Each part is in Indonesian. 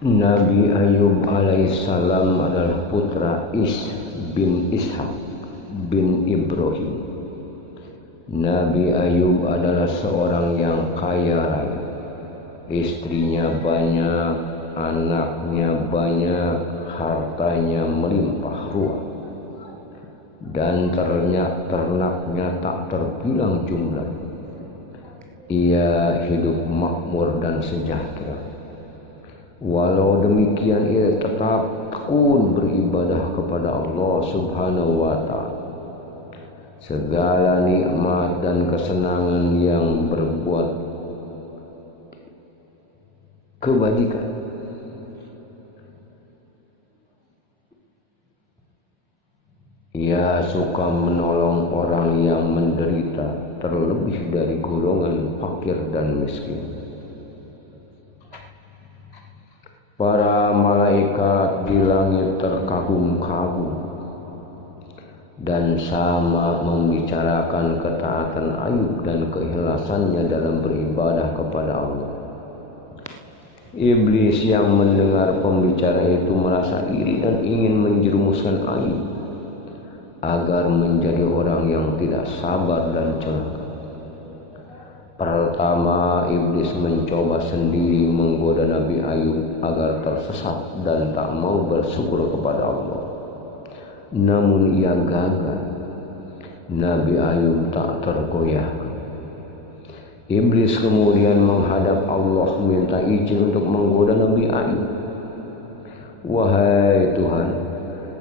Nabi Ayub alaihissalam adalah putra bin Ishak bin Ibrahim. Nabi Ayub adalah seorang yang kaya raya. Istrinya banyak, anaknya banyak, hartanya melimpah ruah, dan ternaknya tak terbilang jumlah. Ia hidup makmur dan sejahtera. Walau demikian ia tetap tekun beribadah kepada Allah Subhanahu wa Ta'ala. Segala nikmat dan kesenangan yang berbuat kebajikan, ia suka menolong orang yang menderita, terlebih dari golongan fakir dan miskin. Para malaikat di langit terkagum-kagum dan sama membicarakan ketaatan Ayub dan keikhlasannya dalam beribadah kepada Allah. Iblis yang mendengar pembicaraan itu merasa iri dan ingin menjerumuskan Ayub agar menjadi orang yang tidak sabar dan celaka. Pertama, iblis mencoba sendiri menggoda Nabi Ayub agar tersesat dan tak mau bersyukur kepada Allah. Namun ia gagal. Nabi Ayub tak tergoyahkan. Iblis kemudian menghadap Allah minta izin untuk menggoda Nabi Ayub. Wahai Tuhan,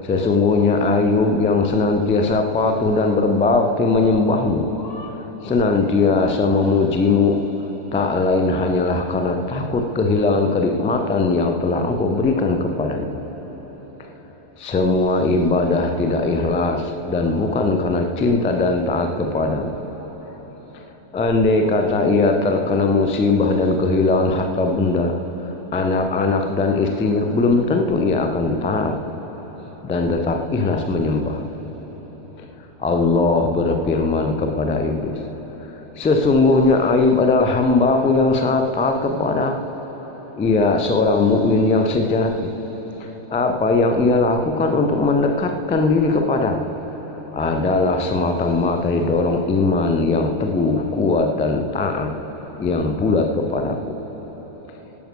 sesungguhnya Ayub yang senantiasa patuh dan berbakti menyembah-Mu, senantiasa memuji-Mu, tak lain hanyalah karena takut kehilangan kenikmatan yang telah Engkau berikan kepadanya. Semua ibadah tidak ikhlas dan bukan karena cinta dan taat kepada-Mu. Andai kata ia terkena musibah dan kehilangan harta benda, anak-anak dan istrinya, belum tentu ia akan taat dan tetap ikhlas menyembah. Allah berfirman kepada iblis, sesungguhnya Ayub adalah hamba-Ku yang sangat taat kepada. Ia seorang mukmin yang sejati. Apa yang ia lakukan untuk mendekatkan diri kepada adalah semata-mata didorong iman yang teguh, kuat dan taat yang bulat kepada-Ku.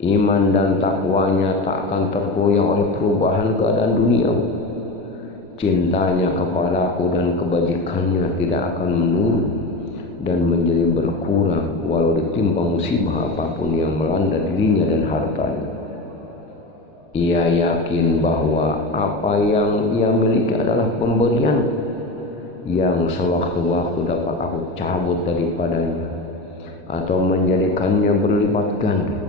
Iman dan takwanya tak akan tergoyah oleh perubahan keadaan dunia. Cintanya kepada-Ku dan kebajikannya tidak akan menurun dan menjadi berkurang walau ditimpa musibah apapun yang melanda dirinya dan hartanya. Ia yakin bahwa apa yang ia miliki adalah pemberian yang sewaktu-waktu dapat Aku cabut daripadanya atau menjadikannya berlipat ganda.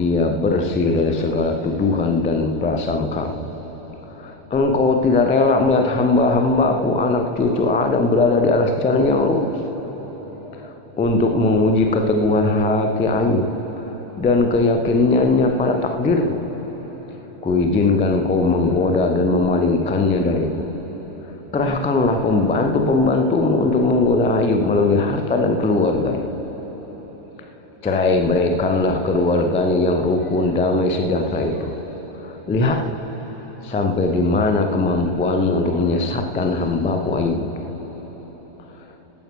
Ia bersih dari segala tuduhan dan prasangka. Engkau tidak rela melihat hamba-hamba-Ku anak cucu Adam berada di atas jalan yang lurus. Untuk menguji keteguhan hati Ayub dan keyakinannya pada takdir, Kuizinkan Kau menggoda dan memalingkannya dariku. Kerahkanlah pembantu-pembantumu untuk menggoda Ayub melalui harta dan keluarganya. Cerai beraikanlah keluarganya yang rukun, damai, sejahtera itu. Lihat sampai di mana kemampuanmu untuk menyesatkan hamba-Ku Ayub.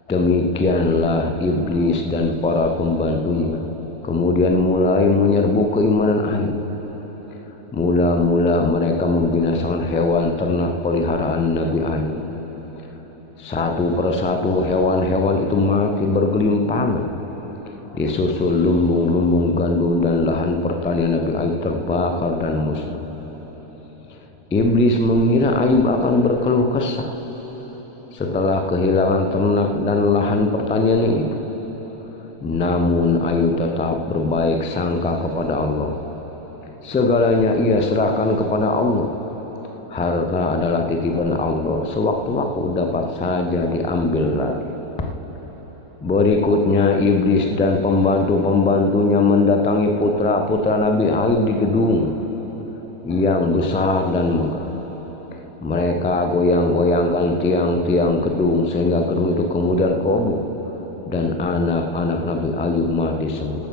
Demikianlah iblis dan para pembantunya kemudian mulai menyerbu keimanan Ayub. Mula-mula mereka membinasakan hewan ternak peliharaan Nabi Ayub. Satu persatu hewan-hewan itu mati bergelimpangan. Disusul lumbung-lumbung gandum dan lahan pertanian Nabi Ayub terbakar dan musnah. Iblis mengira Ayub akan berkeluh kesah setelah kehilangan ternak dan lahan pertanian itu. Namun Ayub tetap berbaik sangka kepada Allah. Segalanya ia serahkan kepada Allah. Harta adalah titipan Allah, sewaktu-waktu dapat saja diambil lagi. Berikutnya iblis dan pembantu-pembantunya mendatangi putra-putra Nabi Ayub di gedung yang besar dan megah. Mereka goyang-goyangkan tiang-tiang gedung sehingga gedung itu kemudian roboh dan anak-anak Nabi Ayub mati semua.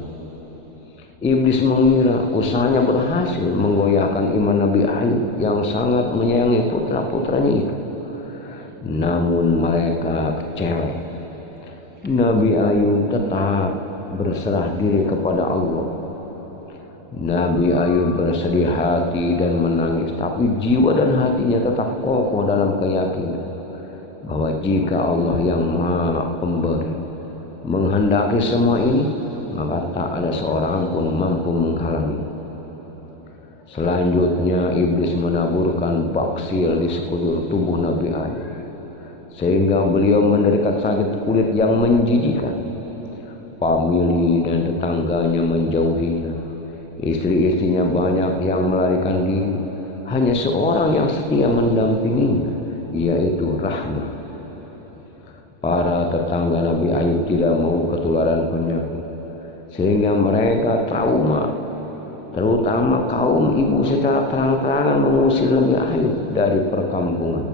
Iblis mengira usahanya berhasil menggoyahkan iman Nabi Ayub yang sangat menyayangi putra-putranya itu. Namun mereka kecewa. Nabi Ayub tetap berserah diri kepada Allah. Nabi Ayub bersedih hati dan menangis, tapi jiwa dan hatinya tetap kokoh dalam keyakinan bahwa jika Allah yang Maha Pemberi menghendaki semua ini, maka tak ada seorang pun mampu menghalangi. Selanjutnya iblis menaburkan baksil di sekujur tubuh Nabi Ayub, sehingga beliau menderita sakit kulit yang menjijikan. Famili dan tetangganya menjauhinya. Istri-istrinya banyak yang melarikan diri. Hanya seorang yang setia mendampinginya, yaitu Rahmah. Para tetangga Nabi Ayub tidak mau ketularan penyakit, sehingga mereka trauma, terutama kaum ibu secara terang-terangan mengusir Nabi Ayub dari perkampungan.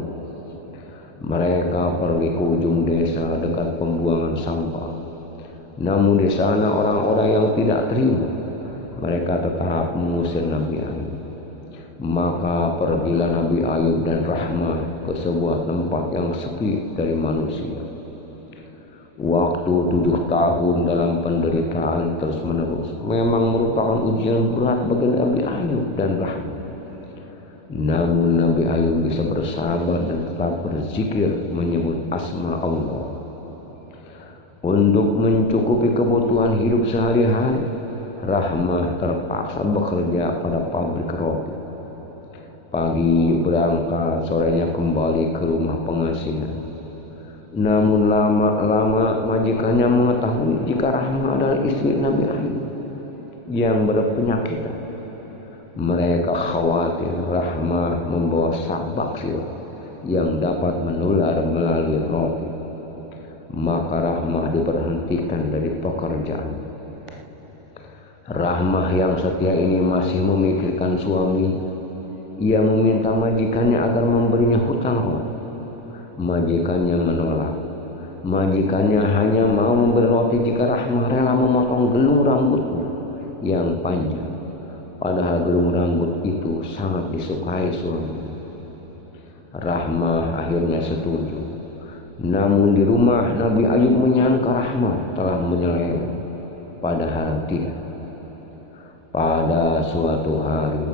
Mereka pergi ke ujung desa dekat pembuangan sampah. Namun di sana orang-orang yang tidak terima, mereka tetap mengusir Nabi Ayub. Maka pergilah Nabi Ayub dan Rahmah ke sebuah tempat yang sepi dari manusia. Waktu 7 tahun dalam penderitaan terus-menerus memang merupakan ujian berat bagi Nabi Ayub dan Rahmah. Namun Nabi Ayub bisa bersabar dan tetap berzikir menyebut asma Allah. Untuk mencukupi kebutuhan hidup sehari-hari, Rahmah terpaksa bekerja pada pabrik roti. Pagi berangkat, sorenya kembali ke rumah pengasingan. Namun lama-lama majikannya mengetahui jika Rahmah adalah istri Nabi Ayub yang berpenyakit. Mereka khawatir Rahmah membawa sak baksil yang dapat menular melalui roti. Maka Rahmah diberhentikan dari pekerjaan. Rahmah yang setia ini masih memikirkan suami. Ia meminta majikannya agar memberinya hutang. Majikannya menolak. Majikannya hanya mau memberi roti jika Rahmah rela memotong gelung rambutnya yang panjang. Padahal gelung rambut itu sangat disukai suami. Rahmah akhirnya setuju. Namun di rumah Nabi Ayub menyangka Rahmah telah menyeleweng, padahal tidak. Pada suatu hari,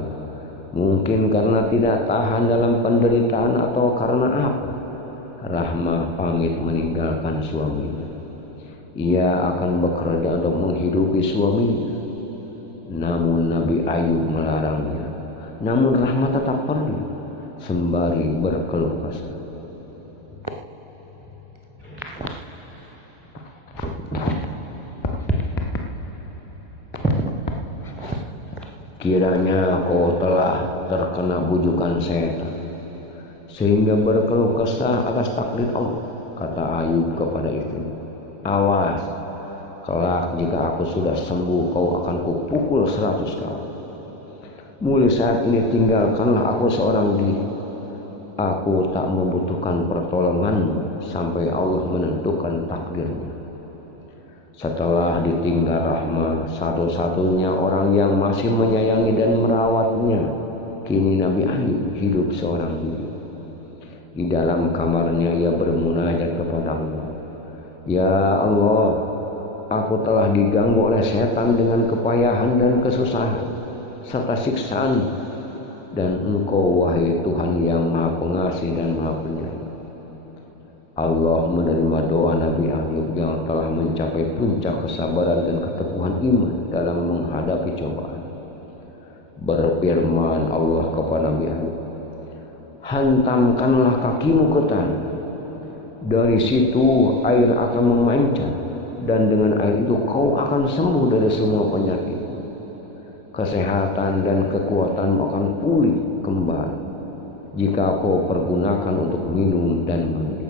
mungkin karena tidak tahan dalam penderitaan atau karena apa, Rahmah pamit meninggalkan suaminya. Ia akan bekerja untuk menghidupi suaminya. Namun Nabi Ayub melarangnya. Namun Rahmah tetap pergi sembari berkeluh kesah. Kiranya kau telah terkena bujukan setan sehingga berkeluh kesah atas takdir Allah, kata Ayub kepada istrinya. Awas, kelak jika aku sudah sembuh kau akan kupukul 100 kali. Mulai saat ini tinggalkanlah aku seorang diri. Aku tak membutuhkan pertolonganmu sampai Allah menentukan takdirnya. Setelah ditinggal Rahmah, satu-satunya orang yang masih menyayangi dan merawatnya, kini Nabi Ayub hidup seorang diri. Di dalam kamarnya ia bermunajat kepada Allah. Ya Allah, aku telah diganggu oleh setan dengan kepayahan dan kesusahan serta siksaan, dan Engkau wahai Tuhan yang Maha Pengasih dan Maha Penyayang. Allah menerima doa Nabi Ayub yang telah mencapai puncak kesabaran dan keteguhan iman dalam menghadapi cobaan. Berfirman Allah kepada Nabi Ayub, hantamkanlah kakimu ke tanah. Dari situ air akan memancar, dan dengan air itu kau akan sembuh dari semua penyakit. Kesehatan dan kekuatanmu akan pulih kembali jika kau pergunakan untuk minum dan mandi.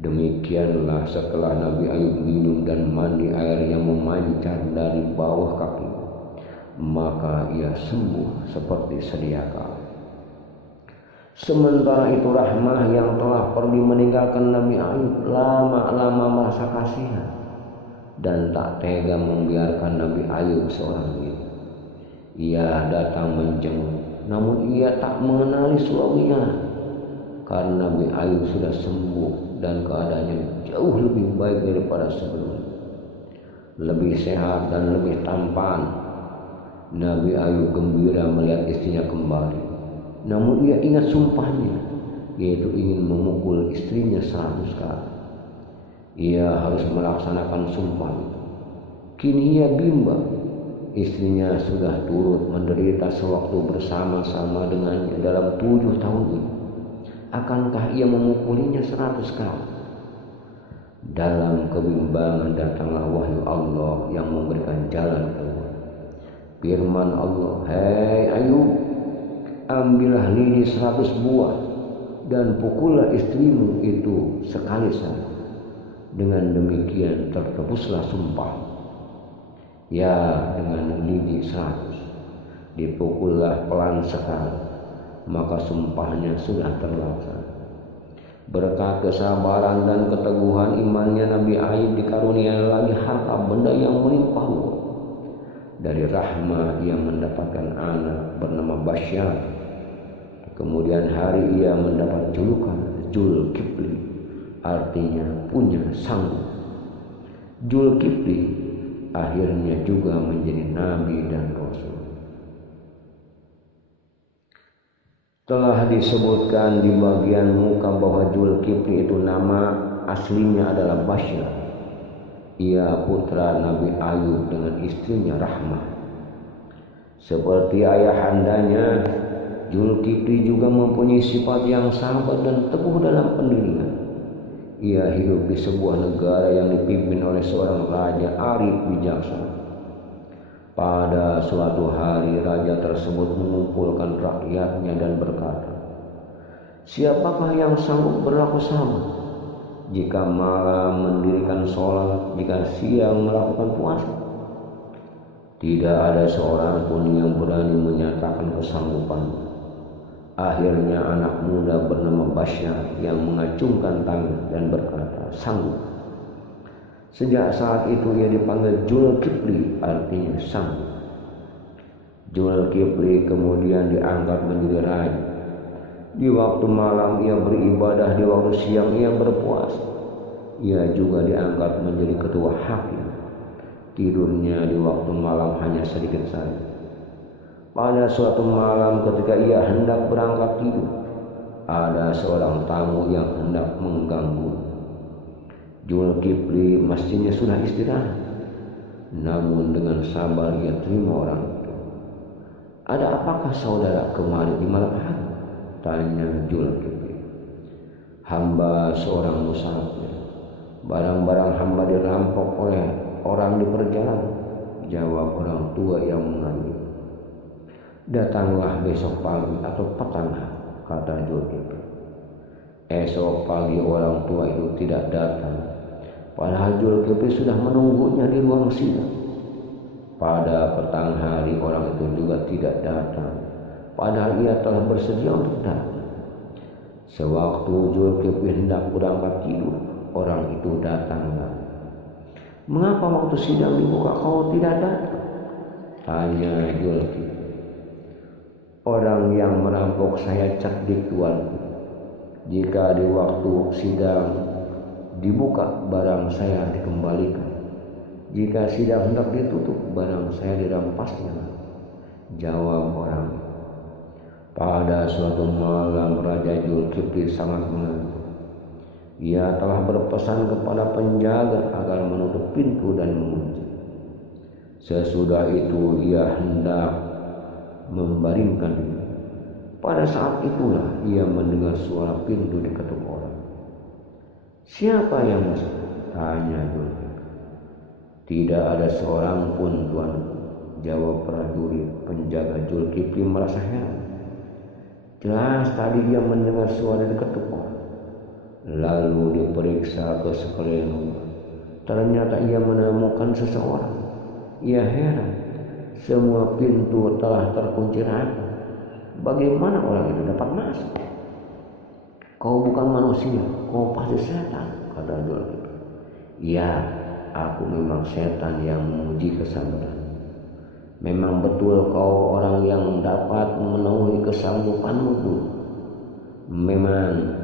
Demikianlah setelah Nabi Ayub minum dan mandi air yang memancar dari bawah kaki, maka ia sembuh seperti sedia kala. Sementara itu Rahmah yang telah pergi meninggalkan Nabi Ayub lama-lama merasa kasihan. dan tak tega membiarkan Nabi Ayub seorang diri. Ia datang menjenguk, namun ia tak mengenali suaminya karena Nabi Ayub sudah sembuh dan keadaannya jauh lebih baik daripada sebelumnya, lebih sehat dan lebih tampan. Nabi Ayub gembira melihat istrinya kembali, namun ia ingat sumpahnya, yaitu ingin memukul istrinya 100 kali. Ia harus melaksanakan sumpah itu. Kini ia bimbang, istrinya sudah turut menderita sewaktu bersama-sama dengannya dalam 7 tahun ini. Akankah ia memukulinya 100 kali? Dalam kebimbangan datanglah wahyu Allah yang memberikan jalan keluar. Firman Allah, "Hei Ayub, ambillah lidi 100 buah dan pukullah istrimu itu sekali saja. Dengan demikian tertebuslah sumpah." Ya, dengan lidi 100 dipukullah pelan sekali, maka sumpahnya sudah terlaksana. Berkat kesabaran dan keteguhan imannya, Nabi Ayub dikaruniai lagi harta benda yang melimpah ruah. Dari rahmah ia mendapatkan anak bernama Basyar. Kemudian hari ia mendapat julukan Zulkifli, artinya punya sanggup. Zulkifli akhirnya juga menjadi nabi dan rasul. Telah disebutkan di bagian muka bahwa Zulkifli itu nama aslinya adalah Basyar. Ia putra Nabi Ayub dengan istrinya Rahmah. Seperti ayahandanya, Zulkifli juga mempunyai sifat yang sabar dan teguh dalam pendirian. Ia hidup di sebuah negara yang dipimpin oleh seorang raja arif bijaksana. Pada suatu hari raja tersebut mengumpulkan rakyatnya dan berkata, "Siapakah yang sanggup berlaku sama? Jika malam mendirikan sholat, jika siang melakukan puasa?" Tidak ada seorang pun yang berani menyatakan kesanggupan. Akhirnya anak muda bernama Basyar yang mengacungkan tangan dan berkata, "Sanggup." Sejak saat itu ia dipanggil Zulkifli, artinya sanggup. Zulkifli kemudian diangkat menjadi raja. Di waktu malam ia beribadah, di waktu siang ia berpuasa. Ia juga diangkat menjadi ketua hakim. Tidurnya di waktu malam hanya sedikit saja. Pada suatu malam ketika ia hendak berangkat tidur, ada seorang tamu yang hendak mengganggu. Zulkifli mestinya sudah istirahat, namun dengan sabar ia terima orang itu. "Ada apakah saudara kemari di malam hari?" tanya Zulkifli. "Hamba seorang musafir. Barang-barang hamba dirampok oleh orang di perjalanan," jawab orang tua yang mengandung. "Datanglah besok pagi atau petang," kata Zulkifli. Esok pagi orang tua itu tidak datang, padahal Zulkifli sudah menunggunya di ruang sidang. Pada petang hari orang itu juga tidak datang, padahal ia telah bersedia untuk datang. Sewaktu Zulkifli hendak berangkat tidur, orang itu datang lagi. "Mengapa waktu sidang dibuka kau tidak datang?" tanya Zulkifli. "Orang yang merampok saya cerdik, tuanku. Jika di waktu sidang dibuka, barang saya dikembalikan. Jika sidang hendak ditutup, barang saya dirampasnya," jawab orang. Pada suatu malam Raja Zulkifli sangat mengantuk. Ia telah berpesan kepada penjaga agar menutup pintu dan mengunci. Sesudah itu ia hendak membaringkan diri. Pada saat itulah ia mendengar suara pintu diketuk orang. "Siapa yang masuk?" tanya Zulkifli. "Tidak ada seorang pun, tuanku," jawab prajurit penjaga. Zulkifli merasa heran. Jelas tadi dia mendengar suara diketuk orang. Lalu diperiksa ke sekeliling. Ternyata ia menemukan seseorang. Ia heran, semua pintu telah terkunci rapat. Bagaimana orang itu dapat masuk? "Kau bukan manusia, kau pasti setan," kata Zulkifli. "Ya, aku memang setan yang memuji kesabaran. Memang betul kau orang yang dapat memenuhi kesanggupanmu dulu. Memang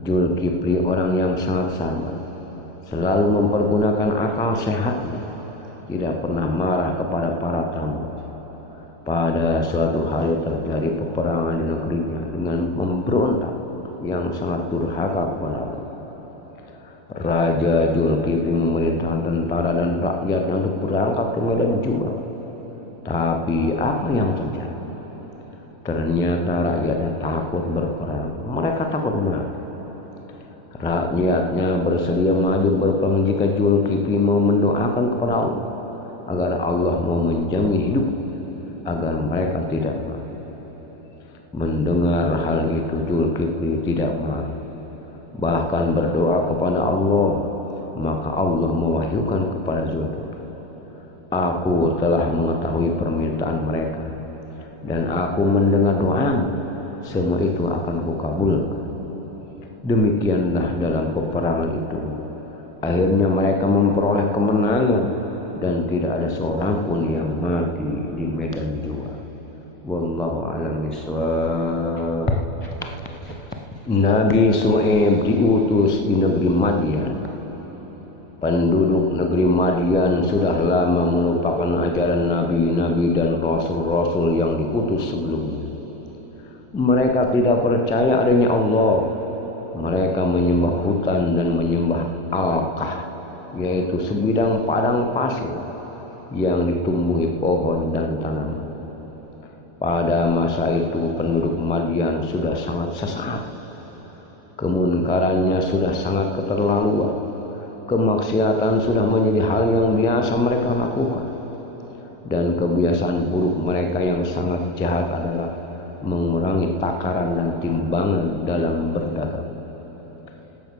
Zulkifli orang yang sangat sabar, selalu mempergunakan akal sehatnya, tidak pernah marah kepada para tamu. Pada suatu hari terjadi peperangan di negerinya dengan memberontak yang sangat durhaka kepada Allah. Raja Zulkifli memerintahkan tentara dan rakyatnya untuk berangkat ke medan juang. Tapi apa yang terjadi? Ternyata rakyatnya takut berperang. Mereka takut mati. Rakyatnya bersedia maju berperang jika Zulkifli mau mendoakan kepada Allah agar Allah mau menjamin hidup, agar mereka tidak mati. Mendengar hal itu Zulkifli tidak marah, bahkan berdoa kepada Allah. Maka Allah mewahyukan kepada Zulkifli, aku telah mengetahui permintaan mereka dan aku mendengar doa, semua itu akan kukabulkan. Demikianlah dalam peperangan itu akhirnya mereka memperoleh kemenangan dan tidak ada seorang pun yang mati di medan juang. Wallahu a'lam bishawab. Nabi Syuaib diutus di negeri Madian. Penduduk negeri Madian sudah lama melupakan ajaran nabi-nabi dan rasul-rasul yang diutus sebelumnya. Mereka tidak percaya adanya Allah. Mereka menyembah hutan dan menyembah alqah, yaitu sebidang padang pasir yang ditumbuhi pohon dan tanaman. Pada masa itu penduduk Madian sudah sangat sesat. Kemunkarannya sudah sangat keterlaluan. Kemaksiatan sudah menjadi hal yang biasa mereka lakukan. Dan kebiasaan buruk mereka yang sangat jahat adalah mengurangi takaran dan timbangan dalam berdagang.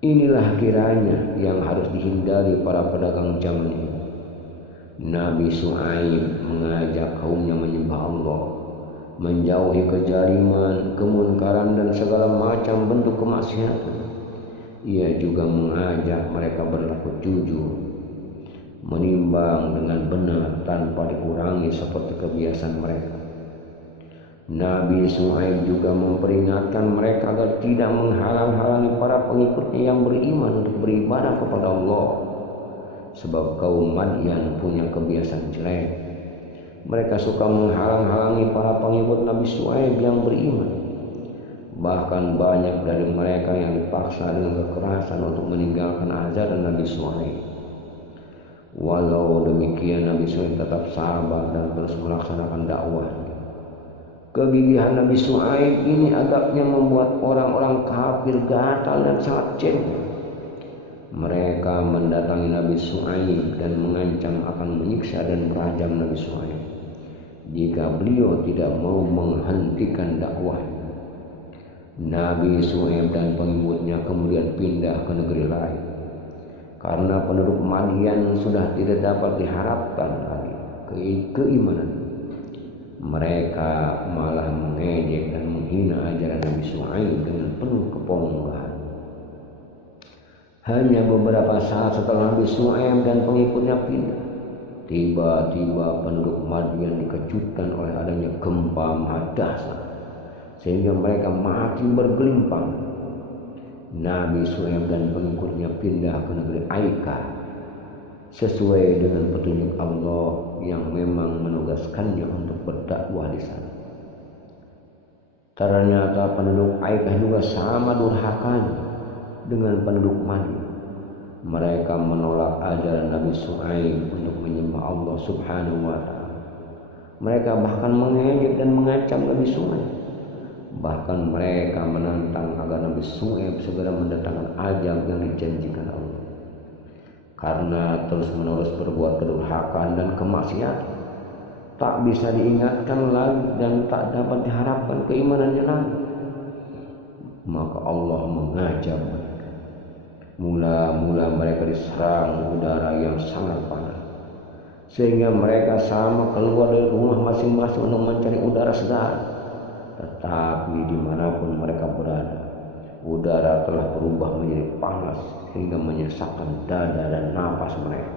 Inilah kiranya yang harus dihindari para pedagang zaman ini. Nabi Syuaib mengajak kaumnya menyembah Allah, menjauhi kezaliman, kemunkaran dan segala macam bentuk kemaksiatan. Ia juga mengajak mereka berlaku jujur, menimbang dengan benar tanpa dikurangi seperti kebiasaan mereka. Nabi Syuaib juga memperingatkan mereka agar tidak menghalang-halangi para pengikutnya yang beriman untuk beribadah kepada Allah. Sebab kaum Madian punya kebiasaan jelek. Mereka suka menghalang-halangi para pengikut Nabi Syuaib yang beriman. Bahkan banyak dari mereka yang dipaksa dengan kekerasan untuk meninggalkan ajaran Nabi Syuaib. Walau demikian Nabi Syuaib tetap sabar dan terus melaksanakan dakwahnya. Kegigihan Nabi Syuaib ini agaknya membuat orang-orang kafir gatal dan sangat cengeng. Mereka mendatangi Nabi Syuaib dan mengancam akan menyiksa dan merajam Nabi Syuaib jika beliau tidak mau menghentikan dakwahnya. Nabi Syuaib dan pengikutnya kemudian pindah ke negeri lain karena penduduk Madian sudah tidak dapat diharapkan lagi keimanan. Mereka malah mengejek dan menghina ajaran Nabi Syuaib dengan penuh kepongkahan. Hanya beberapa saat setelah Nabi Syuaib dan pengikutnya pindah, tiba-tiba penduduk Madian dikejutkan oleh adanya gempa maha dahsyat sehingga mereka mati bergelimpang. Nabi Syuaib dan pengikutnya pindah ke negeri Aika sesuai dengan petunjuk Allah yang memang menugaskannya untuk berdakwah di sana. Ternyata penduduk Aikah juga sama durhakanya dengan penduduk Madian. Mereka menolak ajaran Nabi Syuaib untuk menyembah Allah Subhanahu wa ta'ala. Mereka bahkan mengejek dan mengancam Nabi Syuaib. Bahkan mereka menantang agar Nabi Syuaib segera mendatangkan ajal yang dijanjikan Allah. Karena terus-menerus berbuat kedurhakaan dan kemaksiatan, tak bisa diingatkan lagi dan tak dapat diharapkan keimanannya lagi, maka Allah mengajar mereka. Mula-mula mereka diserang udara yang sangat panas, sehingga mereka sama keluar dari rumah masing-masing untuk mencari udara segar. Tetapi dimanapun mereka berada, Udara telah berubah menjadi panas hingga menyesakkan dada dan napas mereka.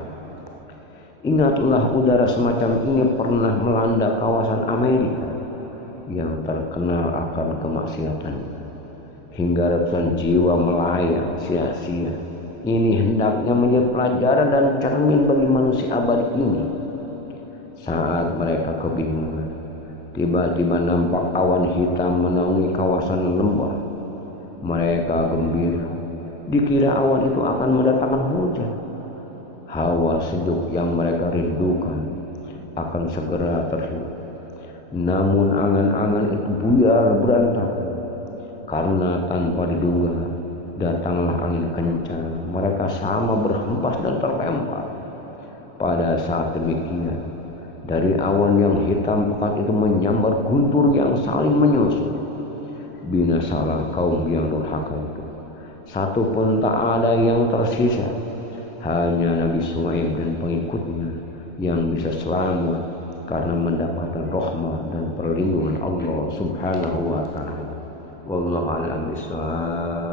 Ingatlah, udara semacam ini pernah melanda kawasan Amerika yang terkenal akan kemaksiatan, hingga ratusan jiwa melayang sia-sia. Ini hendaknya menjadi pelajaran dan cermin bagi manusia abadi ini. Saat mereka kebingungan, tiba-tiba nampak awan hitam menaungi kawasan lembah. Mereka gembira, dikira awan itu akan mendatangkan hujan. Hawa sejuk yang mereka rindukan akan segera terhirup. Namun angan-angan itu buyar berantakan, karena tanpa diduga datanglah angin kencang. Mereka sama berhempas dan terlempar. Pada saat demikian, dari awan yang hitam pekat itu menyambar guntur yang saling menyusul. Binasalah kaum yang durhaka itu. Satu pun tak ada yang tersisa. Hanya Nabi Syuaib dan pengikutnya yang bisa selamat karena mendapatkan rahmat dan perlindungan Allah Subhanahu wa taala. Wallahu a'lam bishawab.